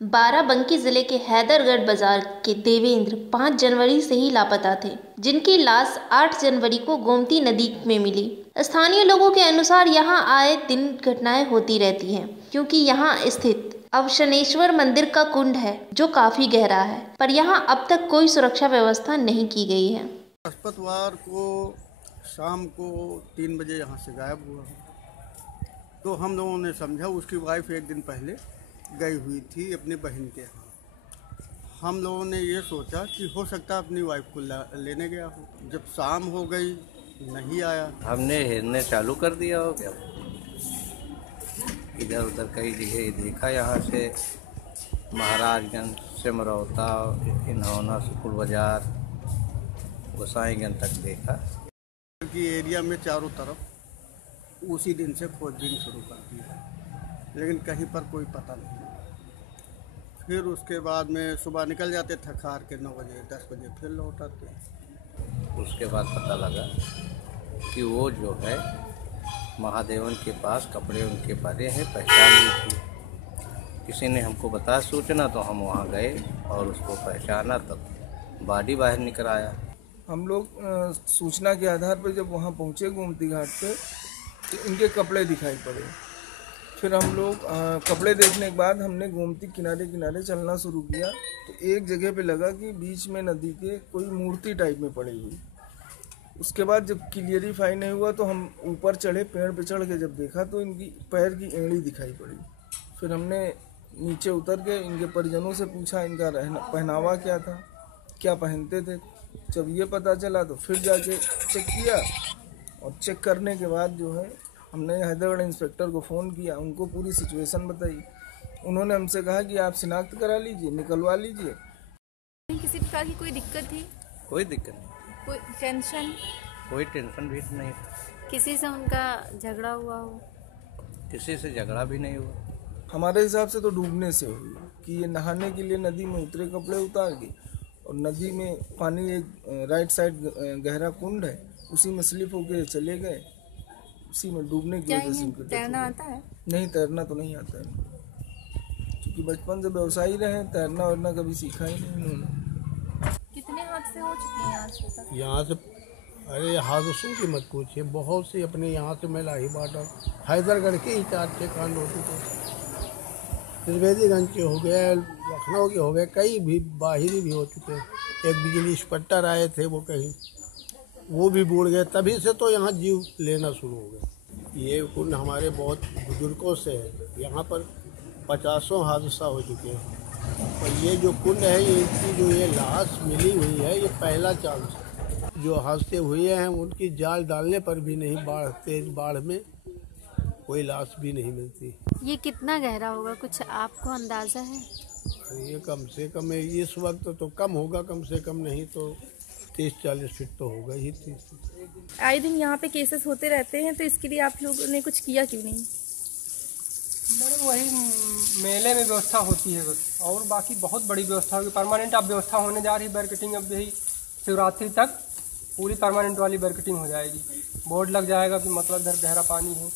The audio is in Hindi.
बाराबंकी जिले के हैदरगढ़ बाजार के देवेंद्र 5 जनवरी से ही लापता थे, जिनकी लाश 8 जनवरी को गोमती नदी में मिली। स्थानीय लोगों के अनुसार यहां आए दिन घटनाएं होती रहती हैं, क्योंकि यहां स्थित अवशनेश्वर मंदिर का कुंड है जो काफी गहरा है, पर यहां अब तक कोई सुरक्षा व्यवस्था नहीं की गई है। बृहस्पतिवार को शाम को 3 बजे यहाँ से गायब हुआ, तो हम लोगों ने समझा उसकी वाइफ एक दिन पहले गई हुई थी अपनी बहन के यहाँ। हम लोगों ने ये सोचा कि हो सकता है अपनी वाइफ को लेने गया हो। जब शाम हो गई नहीं आया, हमने हेरने चालू कर दिया हो क्या, इधर उधर कई जगह देखा, यहाँ से महाराजगंज सिमरौता, इन्होना, सुकुल बाजार, गोसाईगंज तक देखा कि एरिया में चारों तरफ उसी दिन से खोजबीन शुरू कर दी है, लेकिन कहीं पर कोई पता नहीं। फिर उसके बाद में सुबह निकल जाते थकार के 9 बजे 10 बजे फिर लौट आते। उसके बाद पता लगा कि वो जो है महादेवन के पास कपड़े उनके पड़े हैं, पहचान ली थी। किसी ने हमको बताया सूचना, तो हम वहाँ गए और उसको पहचाना, तब बॉडी बाहर निकल आया। हम लोग सूचना के आधार पर जब वहाँ पहुँचे गोमती घाट पे, तो इनके कपड़े दिखाई पड़े। फिर हम लोग कपड़े देखने के बाद हमने गोमती किनारे किनारे चलना शुरू किया, तो एक जगह पे लगा कि बीच में नदी के कोई मूर्ति टाइप में पड़ी हुई। उसके बाद जब क्लियरिफाई नहीं हुआ तो हम ऊपर चढ़े, पेड़ पे चढ़ के जब देखा तो इनकी पैर की एड़ी दिखाई पड़ी। फिर हमने नीचे उतर के इनके परिजनों से पूछा इनका पहनावा क्या था, क्या पहनते थे। जब ये पता चला तो फिर जाके चेक किया, और चेक करने के बाद जो है हमने हैदरगढ़ इंस्पेक्टर को फ़ोन किया, उनको पूरी सिचुएशन बताई। उन्होंने हमसे कहा कि आप शिनाख्त करा लीजिए, निकलवा लीजिए। किसी प्रकार की कोई दिक्कत थी? कोई दिक्कत नहीं, कोई टेंशन? कोई टेंशन भी नहीं। किसी से उनका झगड़ा हुआ हो? किसी से झगड़ा भी नहीं हुआ। हमारे हिसाब से तो डूबने से हुई, कि ये नहाने के लिए नदी में उतरे, कपड़े उतार के, और नदी में पानी एक राइट साइड गहरा कुंड है, उसी में स्लिप होके चले गए, उसी में डूबने की वजह से। तैरना आता है? नहीं, तैरना तो नहीं आता है, क्योंकि बचपन से व्यवसायी रहे, तैरना वरना कभी सीखा ही नहीं उन्होंने। कितने हादसे हो चुके हैं आज तक? यहाँ से अरे हादसों की मत पूछिए, बहुत से अपने यहाँ से मैं लाही बाटा हैदरगढ़ के ही 4-6 कांड हो चुके, त्रिवेदीगंज के हो गए, लखनऊ के हो गए, कई भी बाहरी भी हो चुके। एक बिजली इंस्पेक्टर आए थे, वो कहीं वो भी बूढ़ गए, तभी से तो यहाँ जीव लेना शुरू हो गया। ये कुंड हमारे बहुत बुजुर्गों से है, यहाँ पर 50 हादसा हो चुके हैं, और ये जो कुंड है, ये इसकी जो ये लाश मिली हुई है, ये पहला चांस है। जो हादसे हुए हैं उनकी जाल डालने पर भी नहीं, तेज बाढ़ में कोई लाश भी नहीं मिलती। ये कितना गहरा होगा, कुछ आपको अंदाजा है? ये कम से कम इस वक्त तो कम होगा, कम से कम नहीं तो 30-40 फीट तो होगा ही। 30 आए दिन यहाँ पे केसेस होते रहते हैं, तो इसके लिए आप लोगों ने कुछ किया क्यों नहीं? मैडम वही मेले में व्यवस्था होती है बस, और बाकी बहुत बड़ी व्यवस्था होगी। परमानेंट अब व्यवस्था होने जा रही है, बैरिकेटिंग अब यही शिवरात्रि तक पूरी परमानेंट वाली बैरिकेटिंग हो जाएगी। बोर्ड लग जाएगा कि मतलब इधर गहरा पानी है।